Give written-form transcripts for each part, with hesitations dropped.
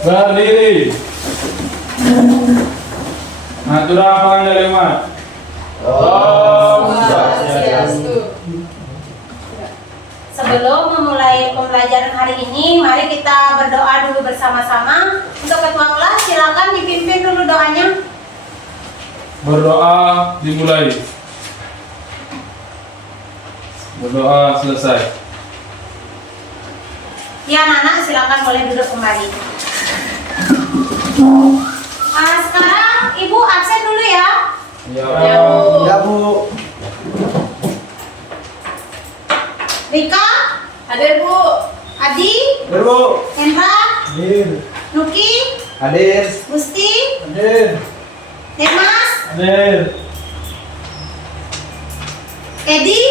Berdiri. Atura Panglima Umat. Om Swastiastu. Sebelum memulai pembelajaran hari ini, mari kita berdoa dulu bersama-sama. Untuk ketua kelas, silakan dipimpin dulu doanya. Berdoa dimulai. Berdoa selesai. Ya, anak-anak silakan boleh duduk kembali. Sekarang Ibu absen dulu ya. Ya, Ya, Bu. Rika, Hadir Bu. Adi, Hadir, Bu. Hendra, Hadir. Nuki, Hadir. Gusti, Hadir. Demas, Hadir. Edi,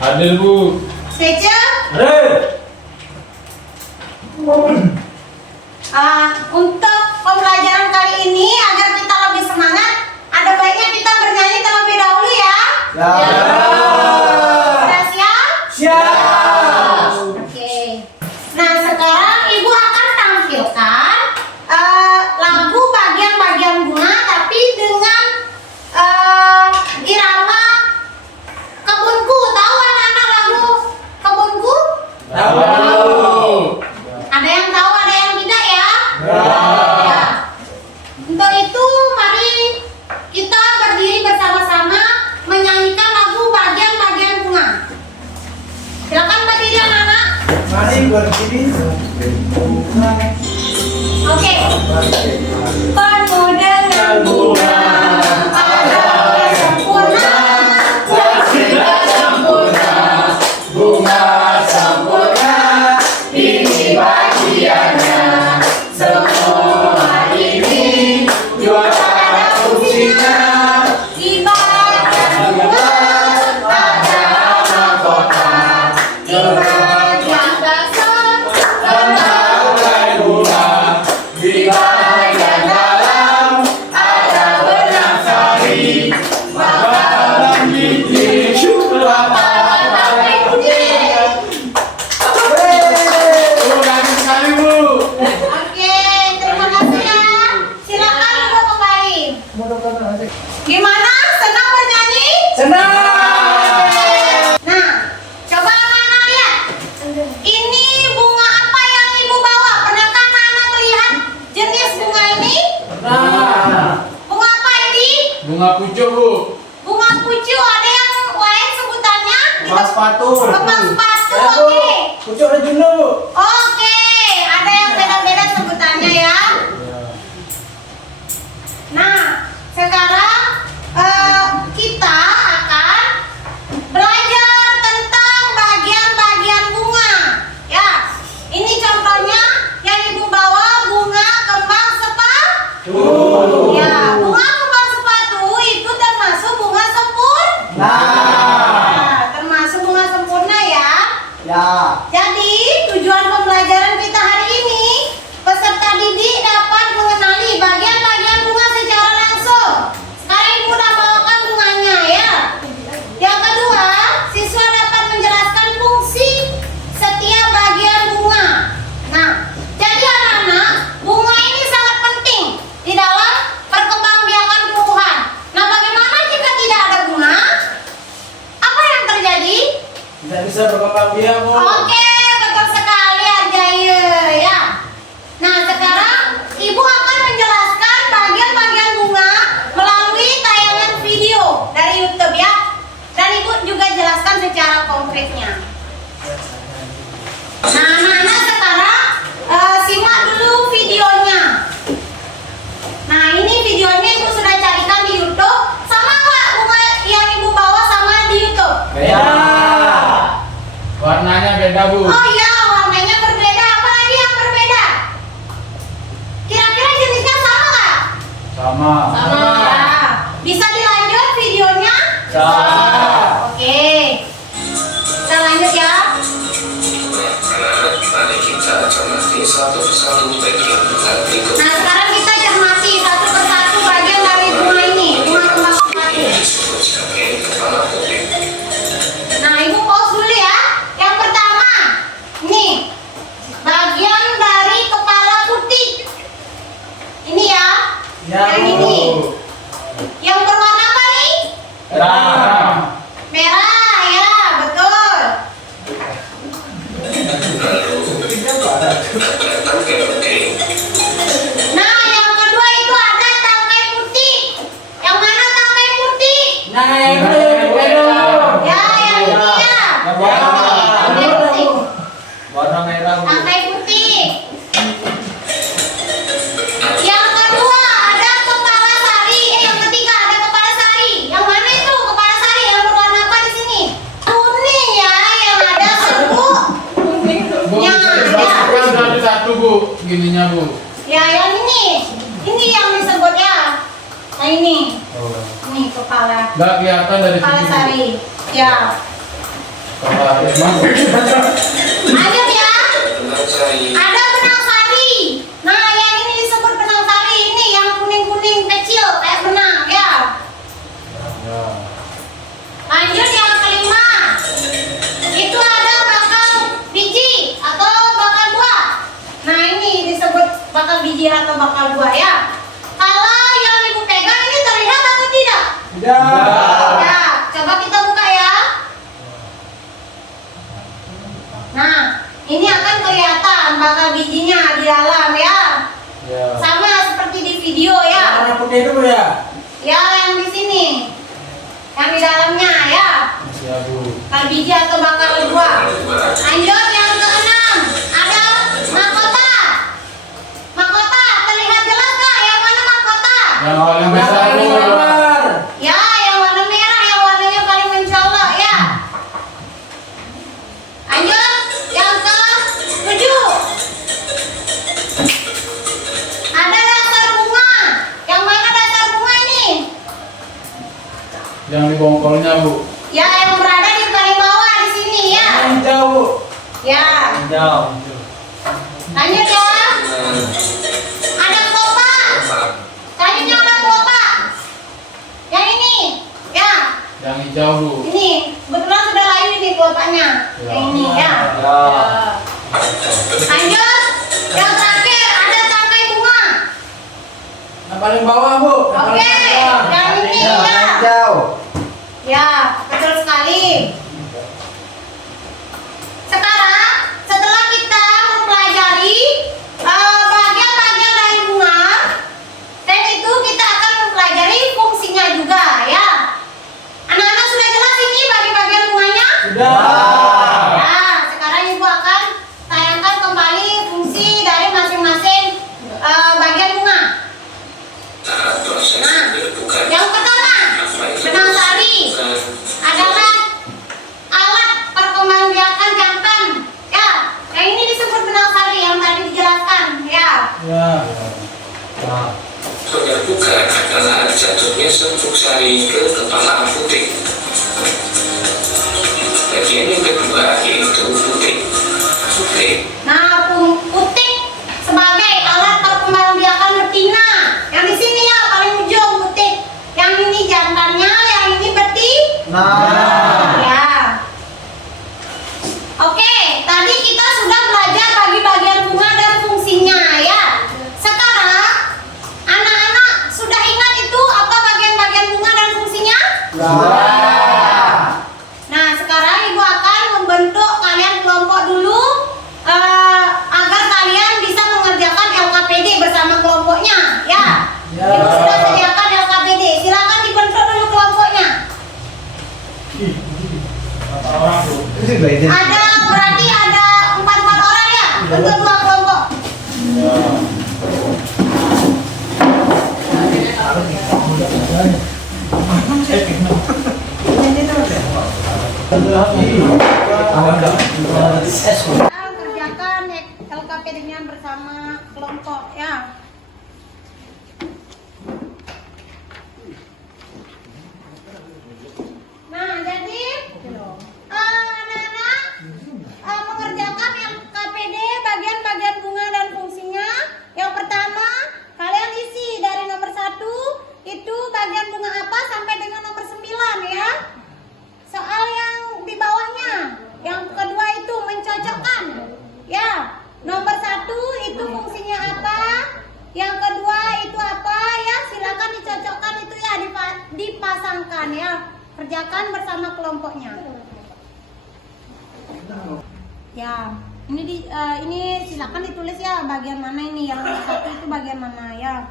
hadir Bu. Seja. Hadir. Untuk pembelajaran kali ini agar kita lebih semangat, ada baiknya kita bernyanyi terlebih dahulu ya. Ya. Sudah siap? Siap. Oke. Nah, sekarang Ibu akan tampilkan lagu bagian-bagian bunga tapi dengan irama Kebunku. Tahu anak-anak lagu Kebunku? Tahu. Ada yang tahu, ada yang tidak ya? Ya. Ya. Untuk itu mari kita berdiri bersama-sama menyanyikan lagu bagian-bagian bunga. Silakan berdiri anak-anak. Mari berdiri. Oke. Penuh dengan bunga, adalah sempurna. Kita sempurna. Bunga sempurna. Ini bagiannya. Semua ini juara fungsinya. Ibarat bunga, ada mahkota. Ibarat dasar, Tangkai bunga. Di bagian dalam ada benang sari. Makanan biji tapi putih. Bukan sekali, Bu. Oke, terima kasih ya. Silakan duduk kembali. Gimana? Senang bernyanyi? Senang. Nah, coba anak-anak lihat. Ini bunga apa yang Ibu bawa? Pernahkah anak-anak melihat jenis bunga ini? Nah, Bunga apa ini? Bunga pucuk Bu. Bunga pucuk. Ada yang lain sebutannya? Kembang sepatu. Kembang sepatu. Ya, Bu. Oke. Pucuk rejun dulu. Oke, ada yang beda-beda sebutannya ya. Nah, sekarang kita akan belajar tentang bagian-bagian bunga. Ya, ini contohnya yang Ibu bawa bunga kembang sepatu. Ya, bunga kembang sepatu itu termasuk bunga sempurna. Nah. Termasuk bunga sempurna ya. Ya. Jadi, tujuan pembelajaran kita hari ini, peserta didik dapat mengenali bagian-bagian bunga secara langsung. Sekarang Ibu udah bawakan bunganya ya. Yang kedua, siswa dapat menjelaskan fungsi setiap bagian bunga. Nah, jadi anak-anak, bunga ini sangat penting di dalam perkembangbiakan tumbuhan. Nah, bagaimana jika tidak ada bunga? Apa yang terjadi? Tidak bisa berkembang biak, Bu. Oke, betul sekali Arjaya ya. Nah, sekarang Ibu akan menjelaskan bagian-bagian bunga melalui tayangan video dari YouTube ya. Dan Ibu juga jelaskan secara konkretnya. Nah, anak-anak sekarang simak dulu videonya. Nah, ini videonya Ibu sudah carikan di YouTube. Sama nggak bunga yang Ibu bawa sama di YouTube? Ya. Warnanya beda Bu. Oh iya, warnanya berbeda. Apa lagi yang berbeda? Kira-kira jenisnya sama nggak? Sama. Ya. Bisa dilanjut videonya? Bisa. Oke. Kita lanjut ya. Mari kita cermati satu persatu bagian bunga berikut. Nah, sekarang kita cermati satu persatu bagian dari bunga ini, bunga kembang sepatu. Disebut sebagai kepala publik. Nah, Ibu pause dulu ya. Yang pertama, nih bagian Ya, Yang Bu. ini. Yang berwarna apa nih? Merah. Merah, ya, betul. Lalu, kelihatan kayak oke. Nah, yang kedua itu ada tangkai putih. Yang mana tangkai putih? Nah, yang itu Bu. Ya, yang ini ya. Yang warna Tangkai putih. warna merah, Bu. Tangkai putih. Yang kedua ada kepala sari. Yang ketiga ada kepala sari. Yang mana itu kepala sari? Yang berwarna apa di sini? Kuning ya, yang ada serbu. Bu, Ya, kan berarti satu, Bu. Gininya, Bu. Ya, yang ini. Ini yang disebut ya. Nah ini. Oh. Ini kepala. Nggak kelihatan dari Kepala sini, Bu. sari. Ya. Kepala emang. Lanjut ya. Benang sari. Ada benang sari. Nah, yang ini disebut benang sari. Ini yang kuning-kuning kecil kayak benang ya. Ya. Lanjut yang kelima. Itu ada bakal biji atau bakal buah. Nah, ini disebut bakal biji atau bakal buah ya. Kalau yang Ibu pegang ini terlihat atau tidak? Tidak. Ya, coba kita buka ya. Nah, ini akan kelihatan bakal bijinya di dalam ya. Ya. Sama seperti di video ya. Warna putih itu Bu ya. Ya, yang di sini. Yang di dalamnya ya. Ya, Bu. Bakal biji atau bakal buah. Lanjut yang keenam. Ada mahkota. Mahkota, terlihat jelas nggak? Yang mana mahkota? Yang paling besar, Bu. Gambar. Ya, yang warna merah, yang warnanya paling mencolok ya. Lanjut, yang ke-7. Ada dasar bunga. Yang mana dasar bunga ini? Yang di bongkolnya, Bu. Ya, yang berada di paling bawah di sini ya. Hijau Bu. Ya, Hijau. lanjut ya. Ada kelopak. Selanjutnya ada kelopak. Yang ini, ya. Yang hijau, Bu. Ini kebetulan sudah layu ini kelopaknya. Yang ini ya. Ya. Lanjut, yang terakhir ada tangkai bunga. Yang paling bawah Bu. Yang Oke, paling bawah. yang ini Hijau. ya. Hijau. Ya, betul sekali. Sekarang, setelah kita mempelajari bagian-bagian dari bunga, dan itu kita akan mempelajari fungsinya juga ya. Anak-anak sudah jelas ini bagi-bagian bunganya? Sudah. Nah, sekarang Ibu akan tayangkan kembali fungsi dari masing-masing bagian bunga. Tahap proses Nah, penyerbukkan. yang pertama, benang sari adalah alat perkembangbiakan jantan. Ya, yang ini disebut benang sari yang tadi dijelaskan. Ya, Ya. Nah, Penyerbukan adalah jatuhnya serbuk sari ke kepala puting. Bagian yang kedua yaitu puting. Puting nah putik sebagai alat perkembangbiakan betina. Yang di sini ya paling ujung putik. Yang ini jantannya, yang ini betina. Nah. Ya. Oke, tadi kita sudah belajar bagi-bagian bunga dan fungsinya ya. Sekarang anak-anak sudah ingat itu apa bagian-bagian bunga dan fungsinya? Sudah. Nah, sekarang Ibu akan membentuk kalian kelompok dulu agar kalian bisa mengerjakan LKPD bersama kelompoknya ya. Ya. Ibu sudah sediakan LKPD. Silakan dibentuk dulu kelompoknya. Ada berarti ada 4 orang ya. Bentuk 2 kelompok. Kita kerjakan LKPD-nya bersama kelompok ya. Nah, jadi anak-anak mengerjakan LKPD bagian-bagian bunga dan fungsinya. Yang pertama, kalian isi dari nomor 1 itu bagian bunga apa sampai dengan nomor 9 ya. Soal yang di bawahnya. Yang kedua itu mencocokkan. Ya, nomor 1 itu fungsinya apa? Yang kedua itu apa ya? akan dicocokkan itu ya, dipasangkan ya. Kerjakan bersama kelompoknya. Ya, ini silakan ditulis ya bagian mana ini, yang satu itu bagian mana ya.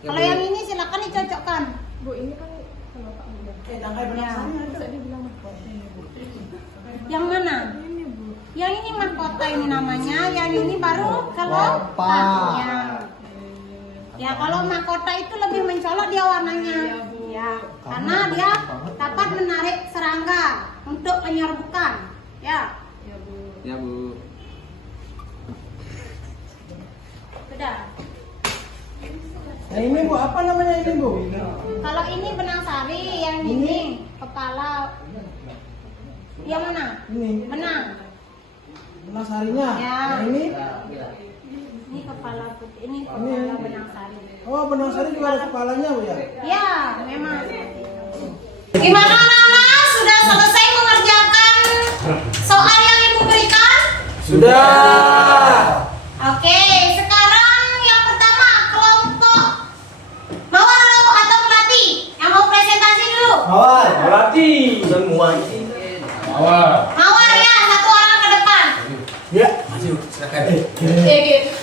Kalau yang ini silakan dicocokkan. Bu, ini kan kalau Pak Muda. Tangkai Ya. Bisa dibilang mahkota. Yang mana? Ini, Bu. Yang ini mahkota ini namanya, yang ini baru kelopak. Ya, kalau mahkota itu lebih mencolok dia warnanya. Ya, karena dia dapat menarik serangga untuk penyerbukan. Ya. Ya, Bu. Ya, Bu. Sudah. Nah, ini Bu, apa namanya ini, Bu? Kalau ini benang sari, yang ini kepala. Yang mana? Ini. Benang. Benang sarinya. Ya. Nah, ini. Ini kepala putih, ini kepala benang sari. Oh, benang sari juga ada kepalanya, Bu ya? Ya, memang. Gimana anak-anak? Sudah selesai mengerjakan soal yang Ibu berikan? Sudah. Oke, sekarang yang pertama kelompok Mawar atau Melati. Yang mau presentasi dulu. Mawar. Melati. Semua ini. Mawar. Mawar ya, satu orang ke depan. Ya, maju. Silakan. Gitu.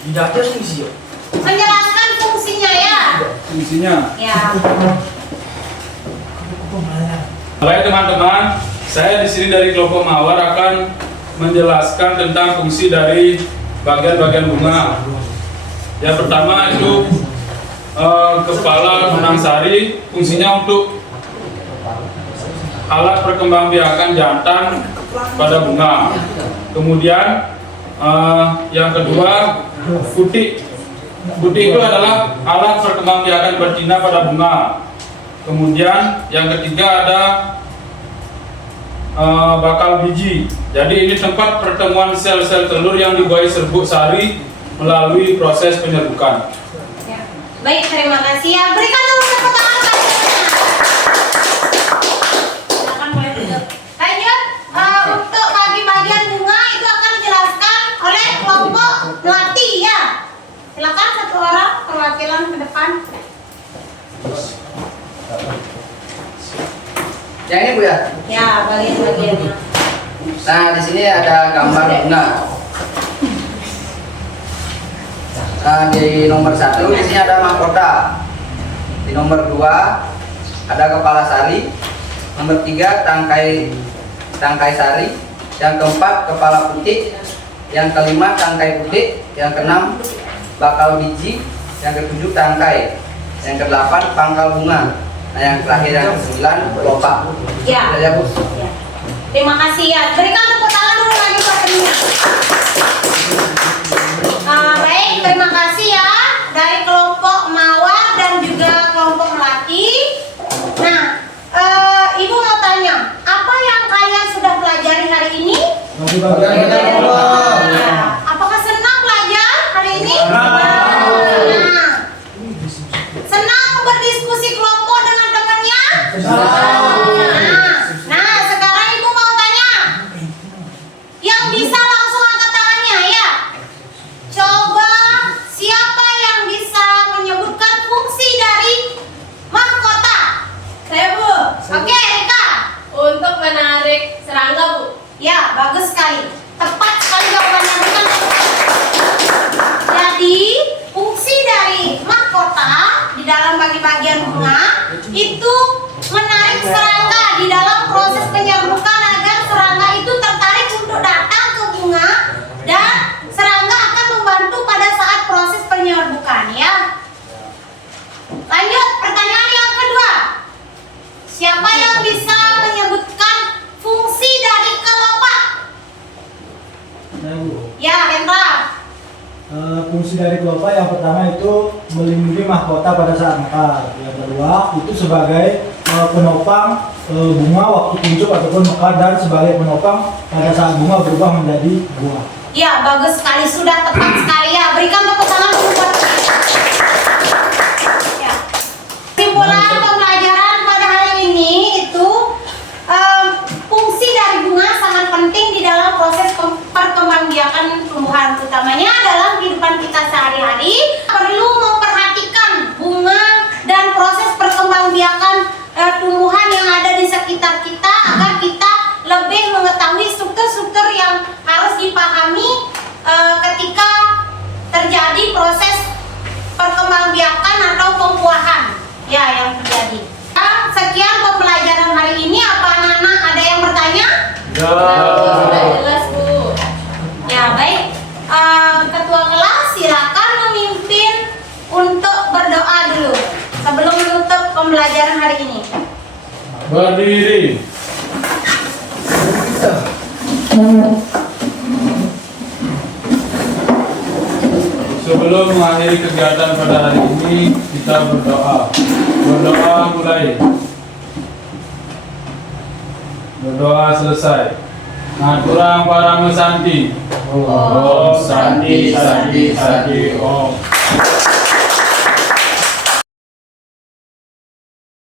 Tidak ada fungsi. Menjelaskan fungsinya ya. Fungsinya. Ya. Baik teman-teman, saya di sini dari kelompok Mawar akan menjelaskan tentang fungsi dari bagian-bagian bunga. Yang pertama itu kepala benang sari, fungsinya untuk alat perkembangbiakan jantan pada bunga. Kemudian yang kedua putik. Putik itu adalah alat perkembangbiakan betina pada bunga. Kemudian yang ketiga ada bakal biji. Jadi ini tempat pertemuan sel-sel telur yang dibuahi serbuk sari melalui proses penyerbukan. Ya. Baik, terima kasih ya. Berikan dulu tepuk tangan kepadanya. Silakan boleh duduk. Lanjut, untuk bagian bunga itu akan dijelaskan oleh kelompok Melati ya. Silakan satu orang perwakilan ke depan. Yang ini Bu ya. Ya, bagian-bagiannya. Nah, di sini ada gambar bunga. Nah, di nomor 1 di sini ada mahkota. Di nomor 2 ada kepala sari. Nomor 3 tangkai sari. Yang keempat kepala putih. Yang kelima tangkai putih. Yang keenam bakal biji. Yang ketujuh tangkai. Yang kedelapan pangkal bunga. Nah, yang terakhir yang ke-9 kelopak. Ya. Ya, Bu. Ya. Terima kasih ya. Berikan tepuk tangan dulu lagi buat Rina. Baik, terima kasih ya dari kelompok Mawar dan juga kelompok Melati. Nah, Ibu mau tanya, apa yang kalian sudah pelajari hari ini? Apakah senang belajar hari ini? Nah, senang berdiskusi kelompok dengan temannya? Nah, sekarang Ibu mau tanya. Yang bisa langsung angkat tangannya ya. Coba siapa yang bisa menyebutkan fungsi dari mahkota? Saya, Bu. Oke, Rika. Untuk menarik serangga, Bu. Ya, bagus sekali. Tepat sekali jawabannya. Berikan tepuk tangan. Jadi, fungsi dari mahkota di dalam bagian bunga itu menarik serangga di dalam proses penyerbukan agar serangga itu tertarik untuk datang ke bunga dan serangga akan membantu pada saat proses penyerbukan ya. Lanjut, pertanyaan yang kedua. Siapa yang bisa menyebutkan fungsi dari kelopak? Nah, Bu. Ya, Hendra. Fungsi dari kelopak yang pertama itu melindungi mahkota pada saat mekar. Yang kedua itu sebagai penopang bunga waktu kuncup ataupun mekar, dan sebagai penopang pada saat bunga berubah menjadi buah. Ya, bagus sekali, sudah tepat sekali ya. Berikan tepuk tangan dulu buat ya. Kesimpulan pembelajaran pada hari ini itu fungsi dari bunga sangat penting di dalam proses perkembangbiakan tumbuhan, utamanya dalam kehidupan kita sehari-hari. Perlu memperhatikan bunga ya yang terjadi. Sekian pembelajaran hari ini. Apa anak-anak ada yang bertanya? Sudah jelas, Bu. Ya baik. Ketua kelas silakan memimpin untuk berdoa dulu sebelum menutup pembelajaran hari ini. Berdiri. Sebelum mengakhiri kegiatan pada hari ini, kita berdoa. Berdoa mulai. Berdoa selesai. Ngaturang parang santi. Om santi santi santi om.